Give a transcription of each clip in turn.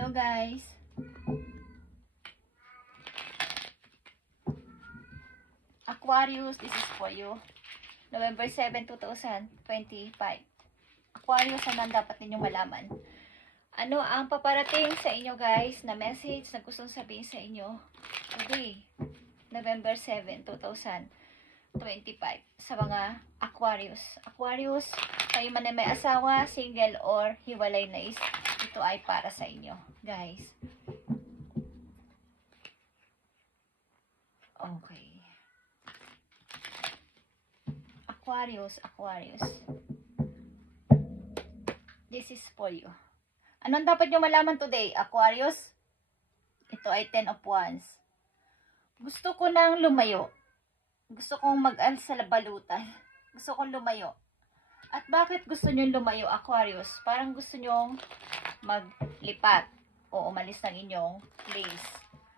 Hello guys. Aquarius, this is for you. November 7, 2025. Aquarius, ano ang dapat ninyong malaman? Ano ang paparating sa inyo guys na message na gustong sabihin sa inyo today, November 7, 2025 sa mga Aquarius. Aquarius, kayo man ay may asawa, single or hiwalay na ito ay para sa inyo guys. Okay. Aquarius. This is for you. Anong dapat nyo malaman today, Aquarius? Ito ay 10 of Wands. Gusto ko nang lumayo. Gusto kong mag-alsa balutan. Gusto kong lumayo. At bakit gusto nyo lumayo, Aquarius? Parang gusto nyo maglipat o umalis ng inyong place.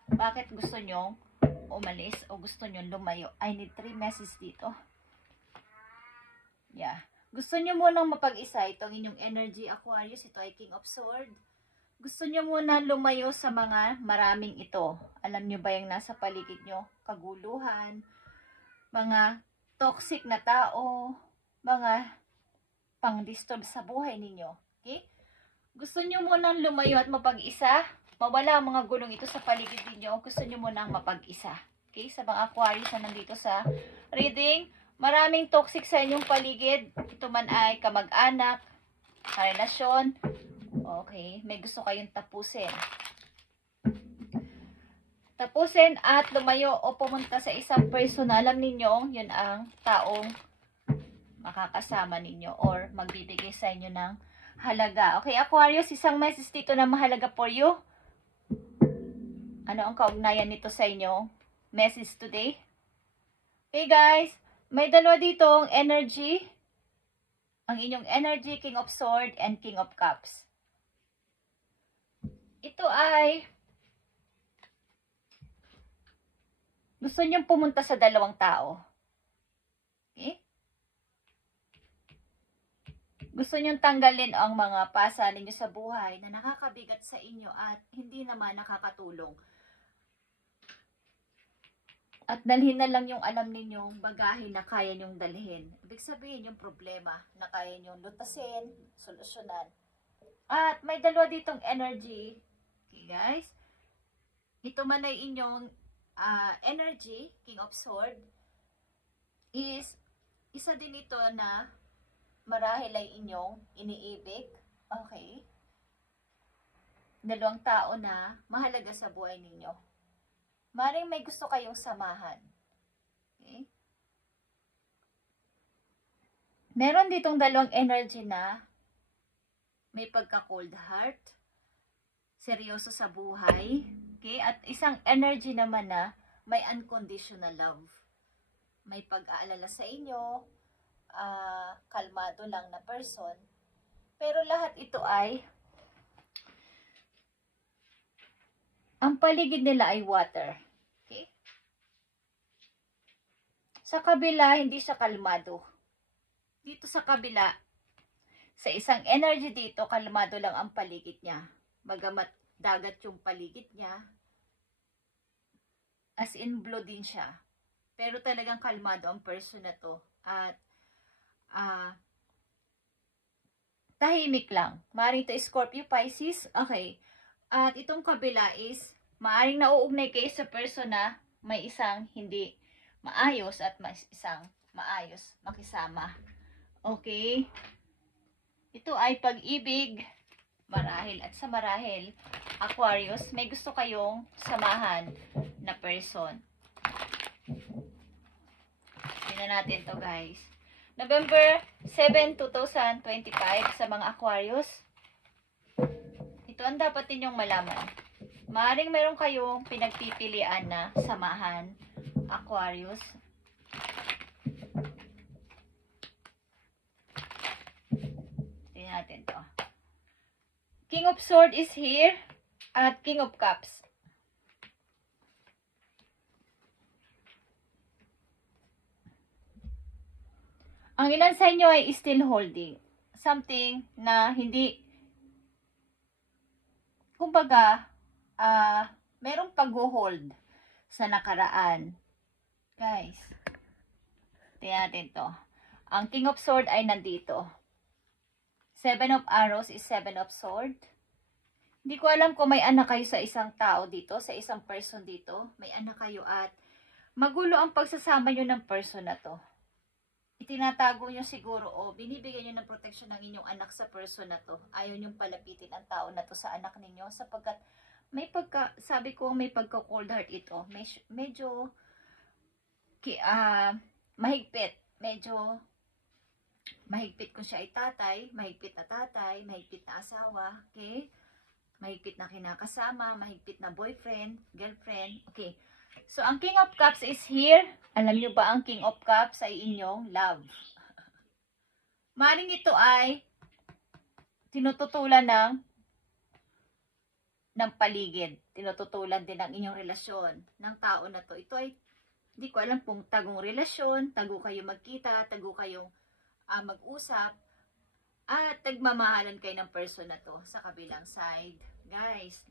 Bakit gusto nyo umalis o gusto nyo lumayo? I need 3 messages dito. Yeah. Gusto nyo munang mapag-isa itong inyong energy, Aquarius. Ito ay King of Swords. Gusto nyo muna lumayo sa mga maraming ito. Alam nyo ba yung nasa paligid nyo? Kaguluhan, mga toxic na tao, mga pang-disturb sa buhay ninyo. Okay? Gusto nyo munang lumayo at mapag-isa. Mawala ang mga gulong ito sa paligid ninyo. Gusto nyo munang mapag-isa. Okay? Sa mga Aquarius na nandito sa reading, maraming toxic sa inyong paligid. Ito man ay kamag-anak, relasyon. Okay, may gusto kayong tapusin. Tapusin at lumayo o pumunta sa isang person na alam ninyo, yun ang taong makakasama ninyo or magbibigay sa inyo ng halaga. Okay, Aquarius, isang message dito na mahalaga for you. Ano ang kaugnayan nito sa inyo? Message today. Okay, guys. May dalawa ditong energy. Ang inyong energy, King of Swords and King of Cups. Ito ay gusto nyong pumunta sa dalawang tao. Okay? Gusto nyong tanggalin ang mga pasa ninyo sa buhay na nakakabigat sa inyo at hindi naman nakakatulong. At dalhin na lang yung alam ninyong bagahe na kaya nyong dalhin. Ibig sabihin yung problema na kaya nyong lutasin, solusyonan. At may dalawa ditong energy. Okay guys. Ito man ay inyong energy, King of Swords, is isa din ito na marahil ay inyong iniibig. Okay. Dalawang tao na mahalaga sa buhay ninyo. Maring may gusto kayong samahan. Okay? Meron ditong dalawang energy na may pagka-cold heart, seryoso sa buhay, okay? At isang energy naman na may unconditional love. May pag-aalala sa inyo, kalmado lang na person. Pero lahat ito ay ang paligid nila ay water. Okay? Sa kabila, hindi siya kalmado. Dito sa kabila, sa isang energy dito, kalmado lang ang paligid niya. Bagamat dagat yung paligid niya, as in blue din siya. Pero talagang kalmado ang person na to. At tahimik lang. Maaaring to Scorpio, Pisces. Okay. At itong kabila is, maaaring nauugnay kayo sa person na may isang hindi maayos at may isang maayos makisama. Okay? Ito ay pag-ibig, marahil at sa marahil, Aquarius, may gusto kayong samahan na person. Tingnan natin to guys. November 7, 2025 sa mga Aquarius. Ito ang dapat ninyong malaman. Maaaring meron kayong pinagpipilian na samahan, Aquarius. Tingnan natin to. King of Swords is here at King of Cups. Ang ilan sa inyo ay still holding something na hindi kumbaga, merong pag-hold sa nakaraan. Guys, tingnan natin to. Ang King of Swords ay nandito. Seven of Arrows is Seven of Swords. Hindi ko alam kung may anak kayo sa isang tao dito, sa isang person dito. May anak kayo at magulo ang pagsasama nyo ng person na to. Itinatago nyo siguro o binibigyan nyo ng protection ng inyong anak sa person na to. Ayaw nyo palapitin ang tao na to sa anak ninyo sapagkat may sabi ko may pagka-cold heart ito. Medyo mahigpit. Medyo mahigpit kung siya ay tatay, mahigpit na tatay, mahigpit na asawa, okay? Mahigpit na kinakasama, mahigpit na boyfriend, girlfriend, okay? So, ang King of Cups is here. Alam nyo ba ang King of Cups ay inyong love? Maring ito ay tinututulan ng paligid. Tinututulan din ang inyong relasyon ng tao na to. Ito ay, hindi ko alam kung tagong relasyon, tago kayo magkita, tago kayong mag-usap, at nagmamahalan kayo ng person na to sa kabilang side, guys.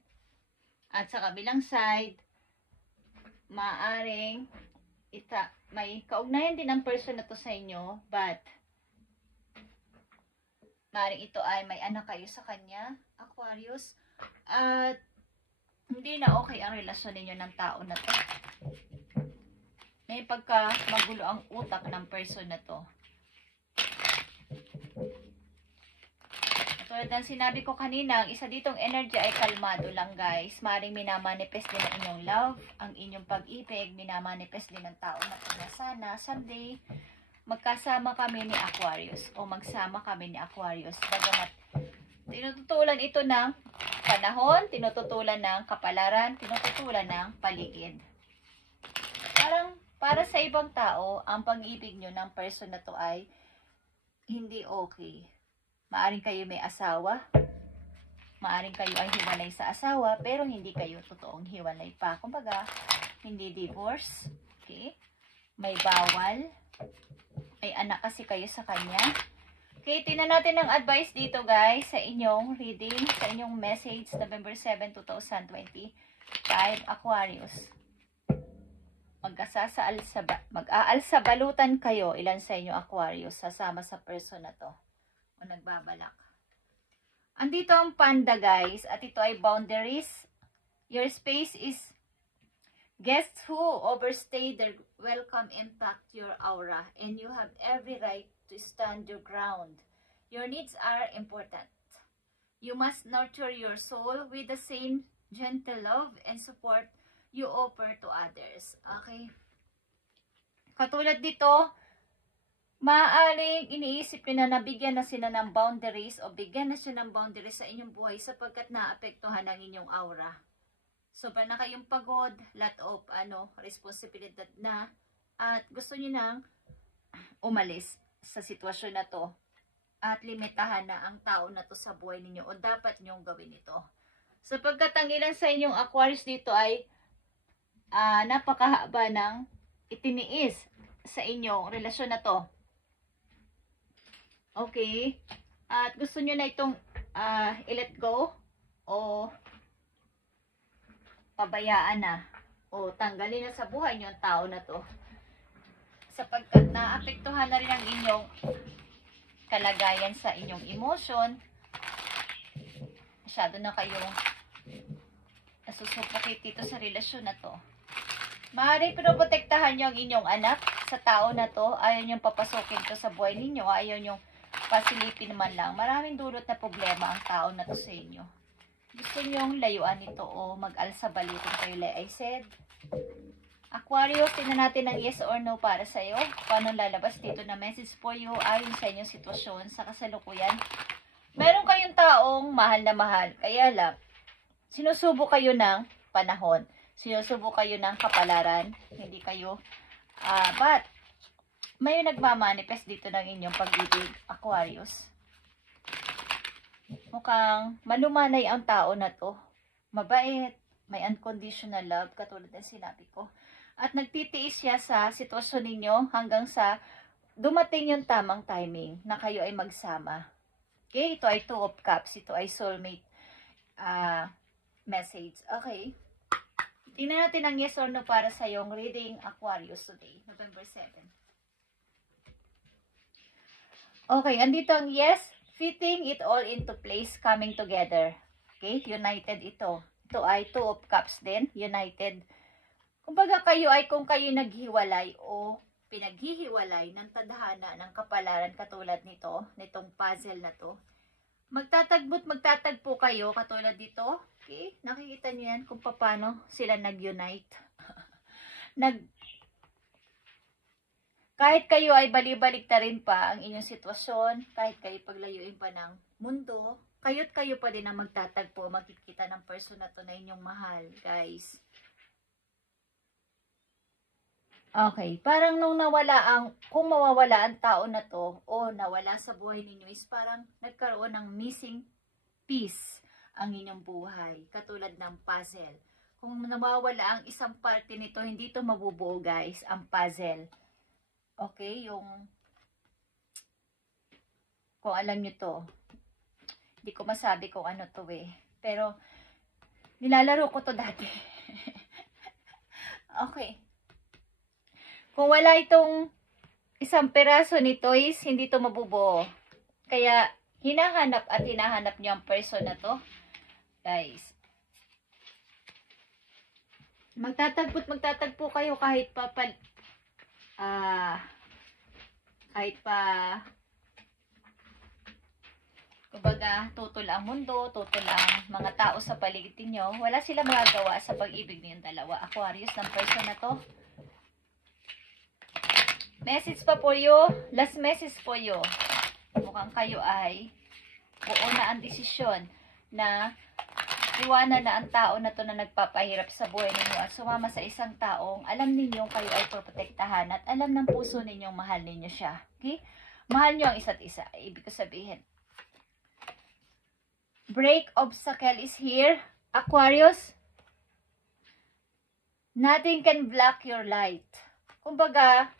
At sa kabilang side, maaring may kaugnayan din ang person na to sa inyo, but maaring ito ay may anak kayo sa kanya, Aquarius, at hindi na okay ang relasyon ninyo ng tao na to. May pagka magulo ang utak ng person na to. Tulad ng sinabi ko kanina, ang isa ditong energy ay kalmado lang, guys. Maring minamanifest din ang inyong love, ang inyong pag-ibig, minamanifest din ng tao na sana someday magkasama kami ni Aquarius o magsama kami ni Aquarius. Bagamat tinututulan ito ng panahon, tinututulan ng kapalaran, tinututulan ng paligid. Parang para sa ibang tao, ang pag-ibig nyo ng person na to ay hindi okay. Maaring kayo may asawa, maaring kayo ay hiwalay sa asawa, pero hindi kayo totoong hiwalay pa. Kumbaga, hindi divorce, okay? May bawal, may anak kasi kayo sa kanya. Okay, tingnan natin ang advice dito, guys, sa inyong reading, sa inyong message, November 7, 2025, Aquarius. Mag-aalsabalutan kayo, ilan sa inyo Aquarius, sasama sa person na to. O nagbabalak. Andito ang panda, guys, at ito ay boundaries. Your space is guests who overstay their welcome impact your aura, and you have every right to stand your ground. Your needs are important. You must nurture your soul with the same gentle love and support you offer to others. Okay? Katulad dito, maaaring iniisip nyo na nabigyan na sila ng boundaries o bigyan na siya ng boundaries sa inyong buhay sapagkat naapektuhan ang inyong aura. Sobra na kayong pagod, lot of responsibilidad na, at gusto nyo nang umalis sa sitwasyon na to at limitahan na ang tao na to sa buhay ninyo o dapat nyong gawin ito. Sapagkat ang ilan sa inyong Aquarius dito ay napakahaba ng itiniis sa inyong relasyon na to. Okay? At gusto nyo na itong i-let go o pabayaan na o tanggalin na sa buhay nyo ang tao na to. Sapagkat naapektuhan na rin ang inyong kalagayan sa inyong emotion. Masyado na kayong nasusuffocate dito sa relasyon na to. Maaari pinoprotektahan nyo ang inyong anak sa tao na to. Ayaw nyong papasukin to sa buhay ninyo. Ayaw nyong pasilipin naman lang. Maraming dulot na problema ang tao na to sa inyo. Gusto nyong layuan ito o mag-alsabalutin kayo, like I said. Aquarius, tingnan natin ang yes or no para sa'yo. Paano lalabas dito na message for you ayon sa inyong sitwasyon sa kasalukuyan. Meron kayong taong mahal na mahal. Kaya lang, sinusubo kayo ng panahon. Sinusubo kayo ng kapalaran. Hindi kayo, but may nagmamanifest dito ng inyong pag-ibig, Aquarius. Mukhang malumanay ang tao na to. Mabait, may unconditional love, katulad ng sinabi ko. At nagtitiis siya sa sitwasyon ninyo hanggang sa dumating yung tamang timing na kayo ay magsama. Okay, ito ay Two of Cups, ito ay soulmate message. Okay. Tingnan natin ang yes or no para sa yung reading Aquarius today, November 7. Okay, andito ang yes, fitting it all into place, coming together. Okay, united ito. Ito ay 2 of cups din, united. Kumbaga kayo ay kung kayo naghiwalay o pinaghihiwalay ng tadhana, ng kapalaran katulad nito, nitong puzzle na to. Magtatagpo kayo katulad dito. Okay, nakikita niyo yan kung paano sila nag-unite. Kahit kayo ay balibalik na rin pa ang inyong sitwasyon, kahit kayo paglayuin pa ng mundo, kayo't kayo pa din ang magtatagpo, magkikita ng person na to na inyong mahal, guys. Okay, parang nung kung mawawala ang tao na to, o nawala sa buhay ninyo, is parang nagkaroon ng missing piece ang inyong buhay, katulad ng puzzle. Kung nawawala ang isang parte nito, hindi to mabubuo, guys, ang puzzle. Okay, kung alam nyo to, hindi ko masabi kung ano to pero nilalaro ko to dati. Okay. Kung wala itong isang peraso nito is hindi to mabubuo. Kaya hinahanap at hinahanap nyo ang person na to, guys. Magtatagpo kayo kahit kumbaga tutol ang mundo, tutol ang mga tao sa paligid niyo, wala silang magagawa sa pag-ibig niyong dalawa. Aquarius, ng person na to. Message pa for you, last message for you. Mukhang kayo ay buo na ang desisyon na iwanan na ang tao na to na nagpapahirap sa buhay ninyo at sumama sa isang taong alam ninyong kayo ay protektahan at alam ng puso ninyong mahal ninyo siya. Okay? Mahal nyo ang isa't isa. Ibig ko sabihin. Break obstacle is here. Aquarius, nothing can block your light. Kumbaga,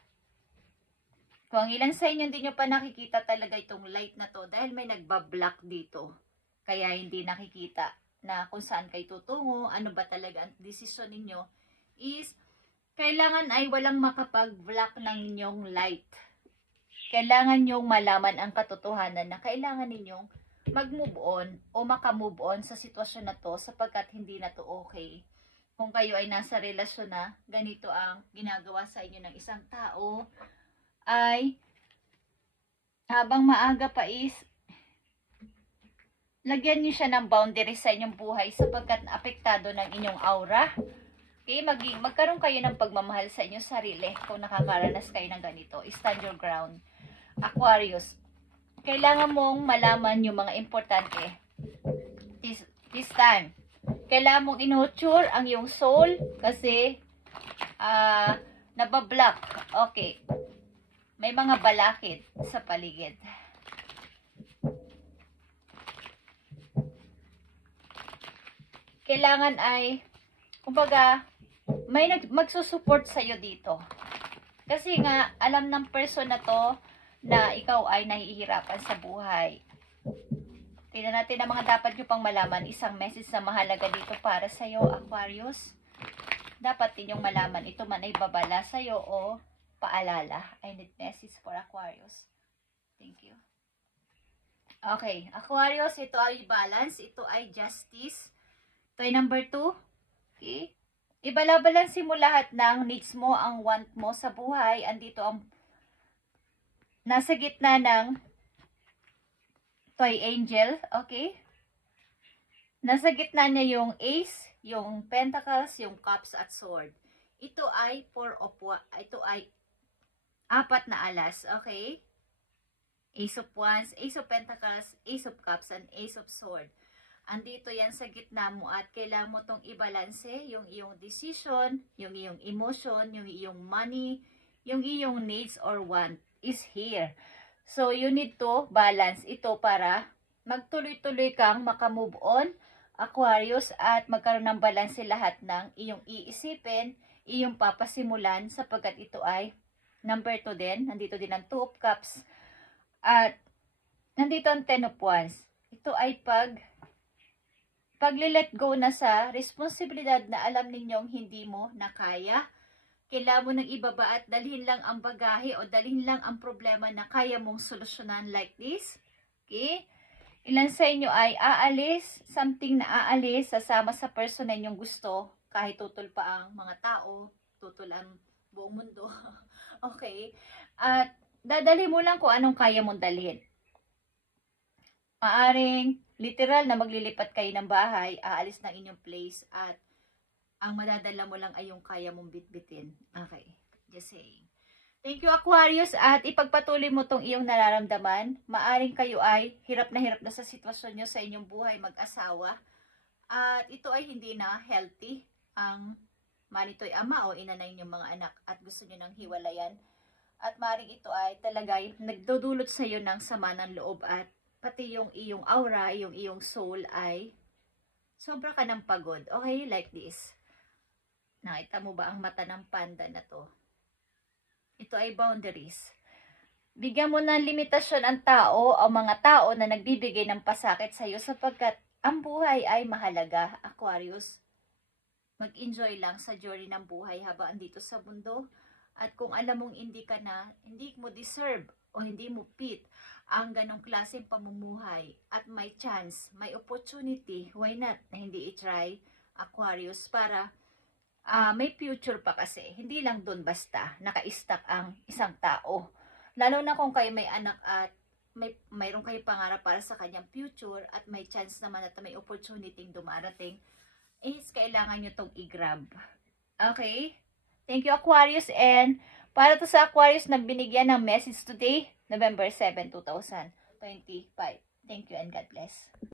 kung ilan sa inyo hindi nyo pa nakikita talaga itong light na to dahil may nagbablock dito. Kaya hindi nakikita na kung saan kayo tutungo, ano ba talaga ang desisyon ninyo, is kailangan ay walang makapag-block ng inyong light. Kailangan nyong malaman ang katotohanan na kailangan ninyong mag-move on o maka-move on sa sitwasyon na to sapagkat hindi na to okay. Kung kayo ay nasa relasyon na, ganito ang ginagawa sa inyo ng isang tao, ay habang maaga pa is lagyan niyo siya ng boundaries sa inyong buhay sapagkat apektado ng inyong aura. Okay, magkaroon kayo ng pagmamahal sa inyong sarili kung nakakaranas kayo ng ganito. Stand your ground. Aquarius, kailangan mong malaman yung mga importante. This time, kailangan mong inuture ang iyong soul kasi nabablock. Okay. May mga balakid sa paligid. Kailangan ay, kumbaga, may magsusupport sa'yo dito. Kasi nga, alam ng person na to na ikaw ay nahihirapan sa buhay. Tingnan natin ang mga dapat nyo pang malaman. Isang message na mahalaga dito para sa'yo, Aquarius. Dapat ninyong malaman. Ito man ay babala sa'yo o paalala. I need message for Aquarius. Thank you. Okay, Aquarius, ito ay balance. Ito ay justice. Ito ay number 2. Okay. Ibalabalansin mo lahat ng needs mo, ang want mo sa buhay. Andito ang nasa gitna ng toy angel. Okay. Nasa gitna niya yung ace, yung pentacles, yung cups at sword. Ito ay ito ay 4 na alas. Okay. Ace of wands, ace of pentacles, ace of cups, and ace of sword. Andito yan sa gitna mo at kailangan mo tong ibalanse, yung iyong decision, yung iyong emotion, yung iyong money, yung iyong needs or want is here. So, you need to balance ito para magtuloy-tuloy kang makamove on, Aquarius, at magkaroon ng balanse lahat ng iyong iisipin, iyong papasimulan sapagkat ito ay number 2 din. Nandito din ang 2 of cups at nandito ang 10 of wands. Ito ay pagle-let go na sa responsibilidad na alam ninyong hindi mo na kaya. Kailangan mo nang ibaba at dalhin lang ang bagahe o dalhin lang ang problema na kaya mong solusyonan like this. Okay? Ilan sa inyo ay aalis, something na aalis, sasama sa person na inyong gusto, kahit tutol pa ang mga tao, tutol ang buong mundo. Okay? At dadali mo lang kung anong kaya mong dalhin. Maaring literal na maglilipat kayo ng bahay, aalis ng inyong place, at ang madadala mo lang ay yung kaya mong bitbitin. Okay, just saying. Thank you, Aquarius, at ipagpatuloy mo tong iyong nararamdaman. Maaring kayo ay hirap na sa sitwasyon nyo sa inyong buhay mag-asawa, at ito ay hindi na healthy. Ang manito'y ama o ina na inyong mga anak at gusto nyo ng hiwalayan. At maring ito ay talaga nagdudulot sa iyo ng sama ng loob, at pati yung iyong aura, yung iyong soul ay sobra ka ng pagod. Okay, like this. Nakita mo ba ang mata ng panda na to? Ito ay boundaries. Bigyan mo ng limitasyon ang tao o mga tao na nagbibigay ng pasakit sa iyo sapagkat ang buhay ay mahalaga, Aquarius. Mag-enjoy lang sa journey ng buhay habang andito sa mundo. At kung alam mong hindi mo deserve o hindi mo fit ang ganong klaseng pamumuhay at may chance, may opportunity, why not na hindi i-try, Aquarius, para may future pa kasi. Hindi lang doon basta naka-stack ang isang tao. Lalo na kung kayo may anak at mayroon kayo pangarap para sa kanyang future at may chance naman at may opportunity dumarating, is kailangan nyo tong i-grab. Okay? Thank you, Aquarius. And para to sa Aquarius na binigyan ng message today, November 7, 2025. Thank you and God bless.